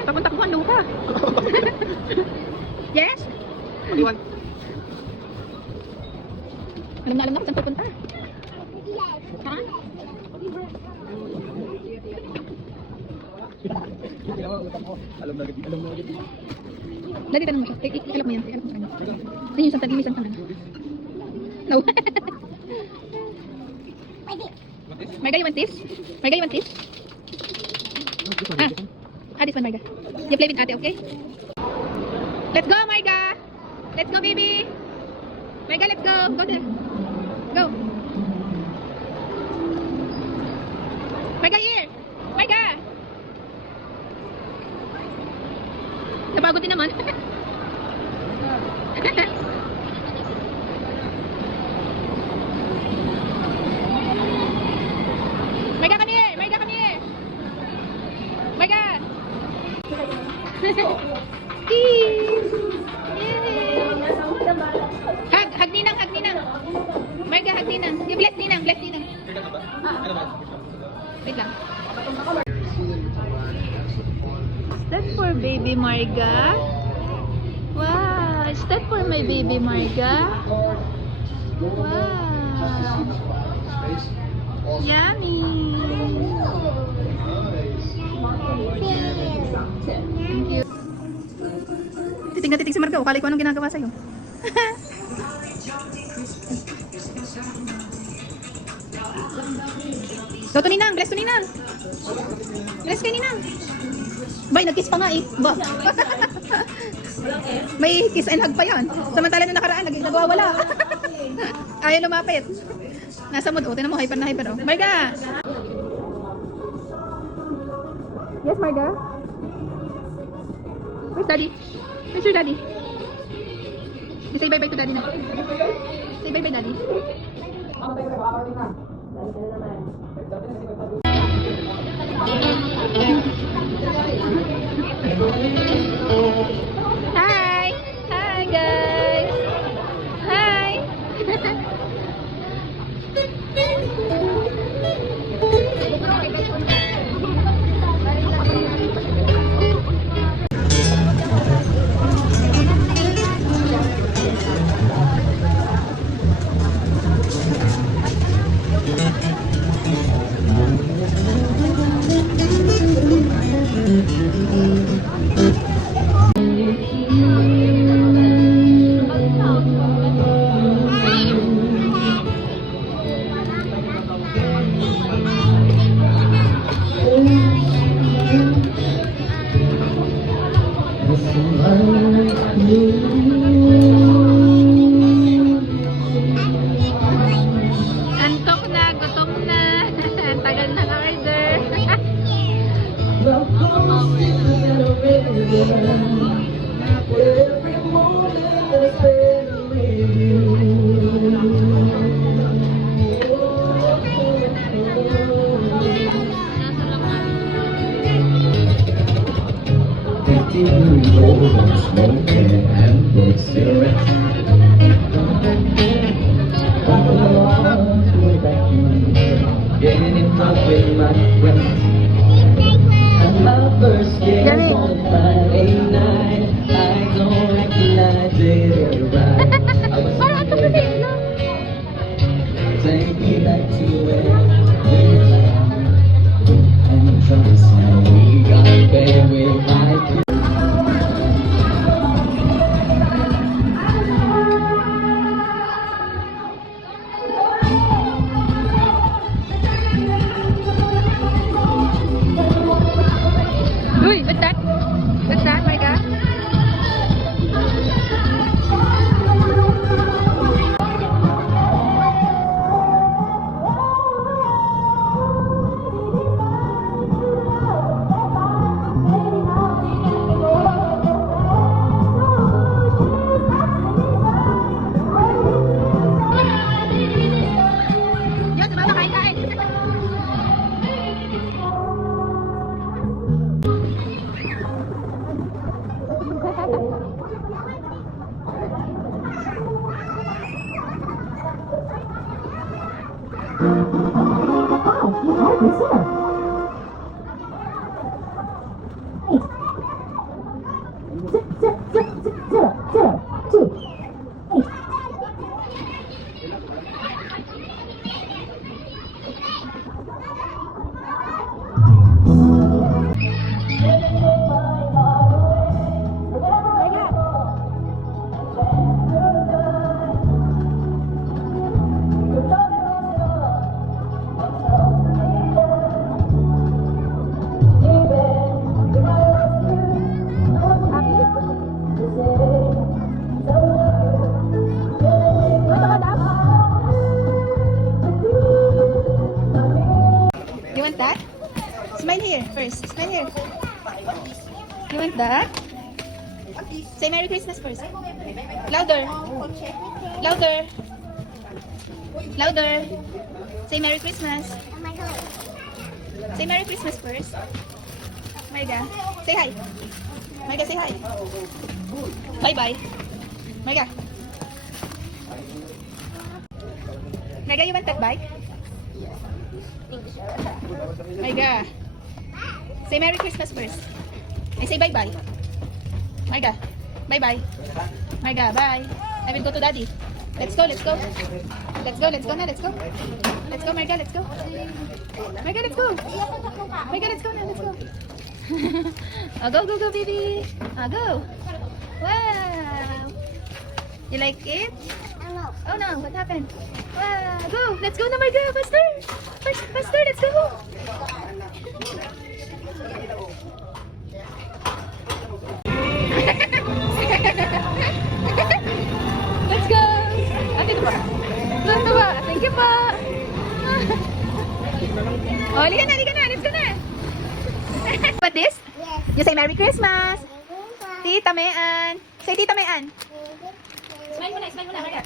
Takpan-takpan, luka. Yes? Iwan. Alam na kung saan pupunta. Ha? Alam na agad. Lagi tanong mo siya. Ikalap mo yan. Ikalap mo sa kanya. Ayun yung santan. Yung santan. No. Marga, you want this? Marga, you want this? This one, Marga. You play with ate, okay? Let's go, Marga! Let's go, baby! Marga, let's go! Go there! Go! Marga, here! Marga! Napagod din naman. Marga, come here! Marga, come here! Marga! Cheese! Yay! Hug Ninang, hug Ninang! Marga, hug Ninang! You bless Ninang, bless Ninang! Wait lang. Is that for baby Marga? Wow! Is that for my baby Marga? Wow! Yummy! Thank you. Titig si Marga. Ukali ko anong ginagawa sa'yo. Go to Ninang. Bless to Ninang. Bless kay Ninang. Bay, nag-kiss pa nga eh. Ba? May kiss and hug pa yan. Samantala nung nakaraan, nagwawala. Ayaw lumapit. Nasa mood. Tinan mo, hyper na hyper. Marga! Yes, Marga? Where's Daddy? Where's your Daddy? Say bye-bye to Daddy na. Say bye-bye, Daddy. Hi! Hi, guys! Hi! Antok na, gutom na. Tagal na order. Getting in touch with my friends. And my first day on Friday night, I don't recognize it right. I was take me back to where we belong. And trust me, we got better with my friends. Uy, what's that? What's that, Marga? Yan, sumama, kain-kain. You want that? Say Merry Christmas first. Louder. Louder. Louder. Say Merry Christmas. Say Merry Christmas first. Marga, say hi. Marga, say hi. Bye-bye. Marga. Marga, you want that bike? Marga. Say Merry Christmas first. I say bye-bye. Marga. Bye-bye. Marga, bye. I will go to daddy. Let's go, let's go. Let's go, let's go na, let's go. Let's go, Marga, let's go. Marga, let's go. Marga, let's go na, let's go. Oh, go, go, go, baby. Oh, go. Wow. You like it? Oh no, what happened? Wow, go. Let's go na, Marga. Faster. Faster, let's go. Let's go. Ate, ito ba? Ito ba? Thank you po. Oh, liga na, liga na. Let's go na. What this? Yes. You say Merry Christmas. Tita Mean. Say Tita Mean. Smile muna, Marga.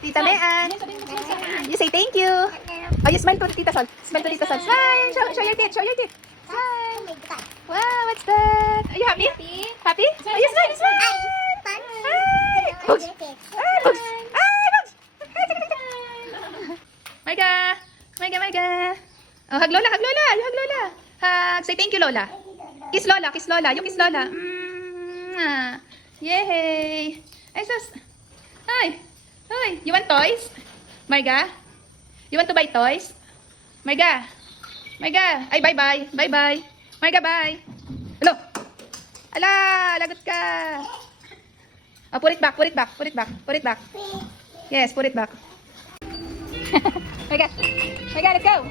Tita Mean. You say thank you. Oh, you smile to Tita Sol. Smile to Tita Sol. Smile. Show your teeth. Show your teeth. Smile. Wow, what's that? Are you happy? Happy? Oh, you smile. You smile. Hi. Bugs. Hi, Bugs. Hi, Bugs. Marga. Marga, Marga. Oh, hug Lola, hug Lola. You hug Lola. Hug. Say thank you, Lola. Kiss Lola, kiss Lola. You kiss Lola. Yay. Ay, sus. Hi. Hi. You want toys? Marga? You want to buy toys? Marga. Marga. Ay, bye-bye. Bye-bye. Marga, bye. Hello. Ala, lagot ka. Oh, put it back, put it back, put it back, put it back. Yes, put it back. Marga. Marga, let's go.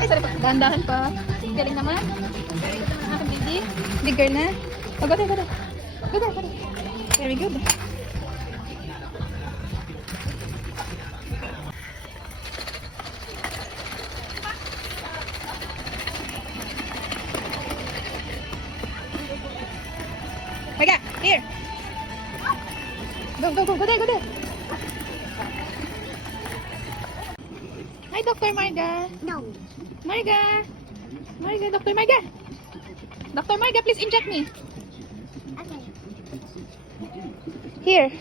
Ay, sorry pa. Dahan-dahan pa. Galing naman. Aking baby. Big girl na. Oh, go there, go there. Go there, go there. Very good. Marga, here. Go, go, go. Go there, go there. Hi, Dr. Marga. No. Marga. Marga, Dr. Marga. Dr. Marga, please inject me. Okay. Here.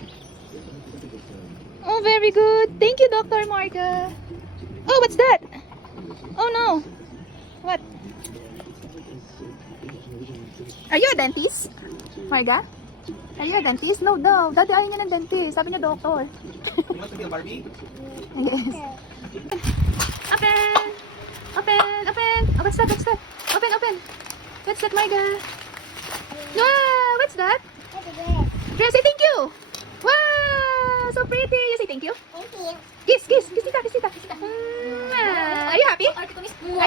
Oh, very good. Thank you, Dr. Marga. Oh, what's that? Oh, no. What? Are you a dentist? Marga? Are you a dentist? No, no. Daddy, ayaw niya ng dentist. Sabi niya, doctor. You want to be a Barbie? Yes. Open! Open! Open! Oh, what's that? What's that? Open! Open! What's that, Marga? Wow! What's that? Girl, say thank you! Wow! So pretty! You say thank you? Thank you. Kiss! Kiss! Kiss tita! Kiss tita! Are you happy? Are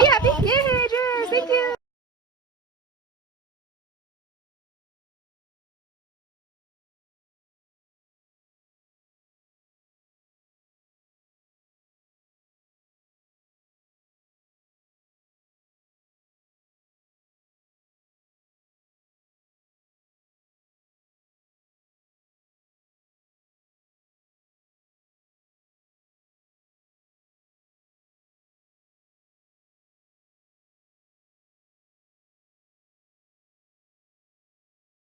you happy? Yeah, Jess! Thank you!